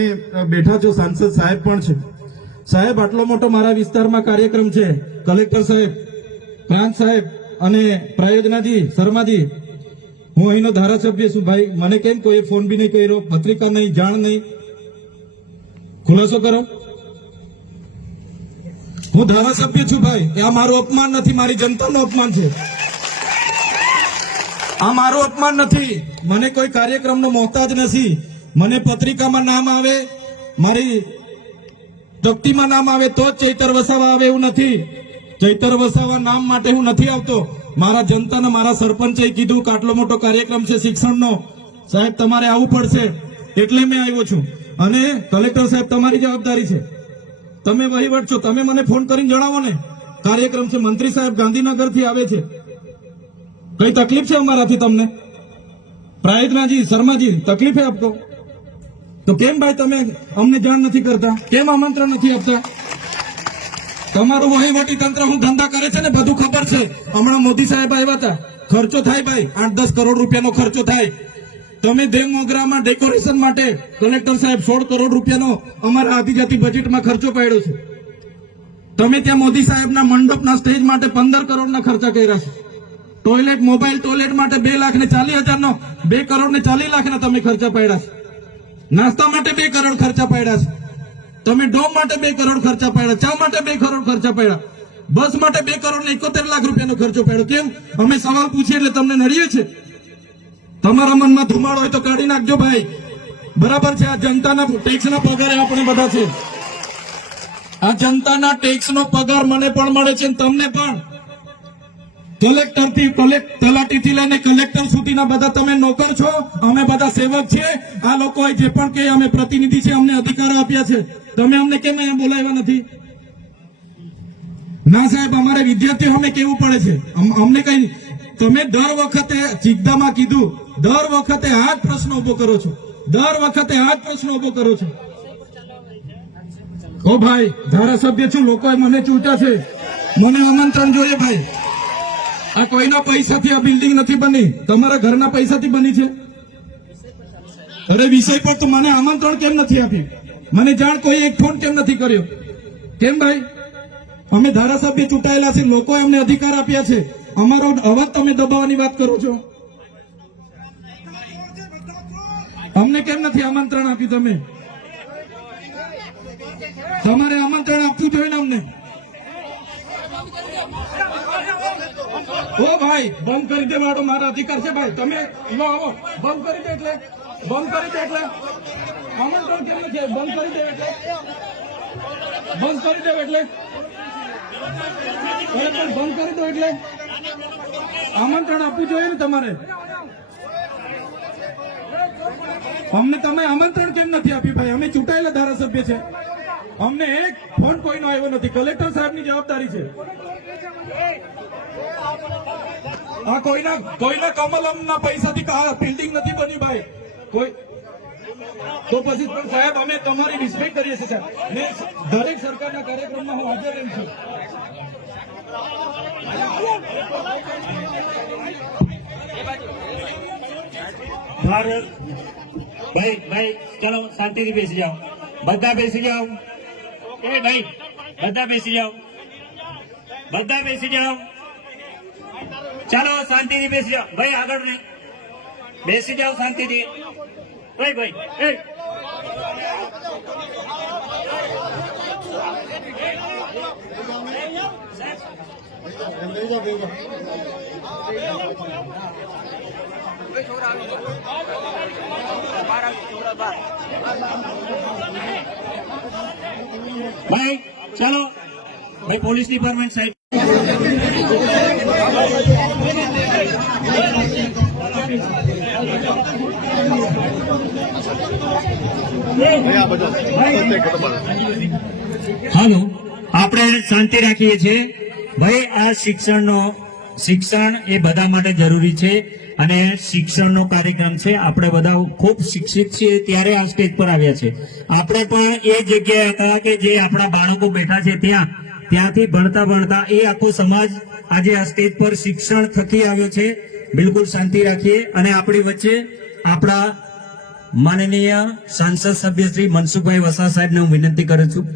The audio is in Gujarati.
બેઠા છો, સાંસદ સાહેબ પણ છે. સાહેબ, આટલો મોટો મારા વિસ્તારમાં કાર્યક્રમ છે. કલેક્ટર સાહેબ, પ્રાંત સાહેબ અને પ્રાયોજનાજી, શર્માજી, હું અહીંનો ધારાસભ્ય છું. ભાઈ, મને કેમ કોઈ ફોન બી નહીં કર્યો, પત્રિકા નહીં, જાણ નહીં? ખુલાસો કરો. હું ધારાસભ્ય છું ભાઈ. આ મારું અપમાન નથી, મારી જનતાનું અપમાન છે. આ મારું અપમાન નથી. મને કોઈ કાર્યક્રમનો મોહતાજ નથી. મને પત્રિકામાં નામ આવે, મારી તકતીમાં નામ આવે તો જ ચૈતર વસાવા આવે એવું નથી. ચૈતર વસાવા નામ માટે હું નથી આવતો. મારા જનતાને મારા સરપંચે કીધું કે આટલો મોટો કાર્યક્રમ છે શિક્ષણનો, સાહેબ તમારે આવવું પડશે, એટલે મેં આવ્યો છું. અને કલેક્ટર સાહેબ, તમારી જવાબદારી છે, તમે વહીવટ છો, તમે મને ફોન કરીને જણાવો ને કાર્યક્રમ છે. મંત્રી સાહેબ ગાંધીનગરથી આવે છે, કઈ તકલીફ છે અમારાથી તમને? પ્રાયોજનાજી, શર્માજી, તકલીફ है आपको? તો કેમ ભાઈ તમે અમને જાણ નથી કરતા? કેમ આમંત્રણ નથી આપતા? તમારું વહીવટી તંત્ર હું ધંધા કરે છે ને બધું ખબર છે. હમણાં મોદી સાહેબ આવ્યા હતા, ખર્ચો થાય ભાઈ, 8-10 કરોડ રૂપિયાનો ખર્ચો થાય. તમે દેવમોગરામાં ડેકોરેશન માટે કલેક્ટર સાહેબ 16 કરોડ રૂપિયાનો અમારા આદિજાતિ બજેટમાં ખર્ચો પાડ્યો છે. તમે ત્યાં મોદી સાહેબના મંડપના સ્ટેજ માટે 15 કરોડના ખર્ચા કર્યા છે. ટોયલેટ, મોબાઈલ ટોયલેટ માટે 2,40,000 નો 2 કરોડ ને 40 લાખના તમે ખર્ચા પાડ્યા છે. નાસ્તા માટે 2 કરોડ ખર્ચા પાડ્યા છે. તમે ડોમ માટે 2 કરોડ ખર્ચા પાડ્યા, ચા માટે 2 કરોડ ખર્ચા પાડ્યા, બસ માટે 2 કરોડ ને 71 લાખ રૂપિયાનો ખર્ચો પાડ્યો. કેમ? અમે સવાલ પૂછીએ એટલે તમને નડીએ છે? તમારા મનમાં ધુમાડો હોય તો કાઢી નાખજો ભાઈ. બરાબર છે, આ જનતાના ટેક્સના પગારે આપણે બધા છે. આ જનતાના ટેક્સનો પગાર મને પણ મળે છે, તમને પણ. કલેક્ટરથી તલાટીથી લઈને કલેક્ટર સુધીના બધા તમે નોકર છો, અમે બધા સેવક છીએ. આ લોકોએ જે પણ કે અમે પ્રતિનિધિ છે, અમને અધિકારો આપ્યા છે. તમે અમને કેમ અહીંયા બોલાવ્યા નથી? ના સાહેબ, અમારે વિદ્યાર્થીઓ અમે કેવું પડે છે. અમને કઈ, તમે દર વખતે ચિકદામાં કીધું, દર વખતે આ જ પ્રશ્ન ઉભો કરો છો, દર વખતે આ જ પ્રશ્ન ઉભો કરો છો. ઓ ભાઈ, ધારાસભ્ય છું, લોકોએ મને ચૂંટ્યા છે, મને આમંત્રણ જોઈએ ભાઈ. આ કોઈના પૈસાથી આ બિલ્ડિંગ નથી બની, તમારા ઘરના પૈસાથી બની છે. અરે વિષય પર તો મને આમંત્રણ કેમ નથી આપ્યું? મને જાણ કોઈ એક ફોન કેમ નથી કર્યો? કેમ ભાઈ? અમે ધારાસભ્ય ચૂંટાયેલા છે, લોકોએ અમને અધિકાર આપ્યા છે, અમારો અવાજ તમે દબાવવાની વાત કરો છો. અમને કેમ નથી આમંત્રણ આપ્યું? તમે તમારે આમંત્રણ આપવું જોઈએ ને અમને. ઓ ભાઈ, બંધ કરી દેવાડો, મારા અધિકાર છે ભાઈ. તમે આવો, બંધ કરી દે એટલે, બંધ કરી દે એટલે આમંત્રણ કેમ નથી? બંધ કરી દે એટલે, બંધ કરી દે એટલે, બંધ કરી દો એટલે આમંત્રણ આપવું જોઈએ ને તમારે. અમને તમે આમંત્રણ કેમ નથી આપ્યું ભાઈ? અમે ચૂંટાયેલા ધારાસભ્ય છે, અમને એક ફોન કોઈનો આવ્યો નથી. કલેક્ટર સાહેબની જવાબદારી છે. આ કોઈના કમલમના પૈસાથી બિલ્ડિંગ નથી બની ભાઈ. કોઈ તો પછી પણ સાહેબ, અમે તમારી રિસ્પેક્ટ કરીએ છીએ સાહેબ. મેં દરેક સરકારના કાર્યક્રમમાં હું હાજર રહું છું. ભાઈ ચલો શાંતિથી બેસી જાઓ, બધા બેસી જાઓ. એ ભાઈ, બધા બેસી જાઓ, બધા બેસી જાઓ. ચાલો શાંતિથી બેસી જાઓ ભાઈ, આગળ નહીં, બેસી જાઓ શાંતિથી. ભાઈ ભાઈ ચાલો ભાઈ, પોલીસ ડિપાર્ટમેન્ટ સાહેબ. હાલો, આપણે શાંતિ રાખીએ છીએ ભાઈ. આ શિક્ષણ એ બધા માટે જરૂરી છે અને શિક્ષણનો કાર્યક્રમ છે. આપણે બધા ખૂબ શિક્ષિત છીએ ત્યારે આ સ્ટેજ પર આવ્યા છે. આપણે પણ એ જગ્યાએ હતા કે જે આપણા બાળકો બેઠા છે ત્યાંથી ભણતા એ આખો સમાજ આજે આ સ્ટેજ પર શિક્ષણ થકી આવ્યો છે. બિલકુલ શાંતિ રાખીએ. અને આપણી વચ્ચે આપણા માનનીય સાંસદ સભ્ય શ્રી મનસુખભાઈ વસાવા સાહેબને હું વિનંતી કરું છું.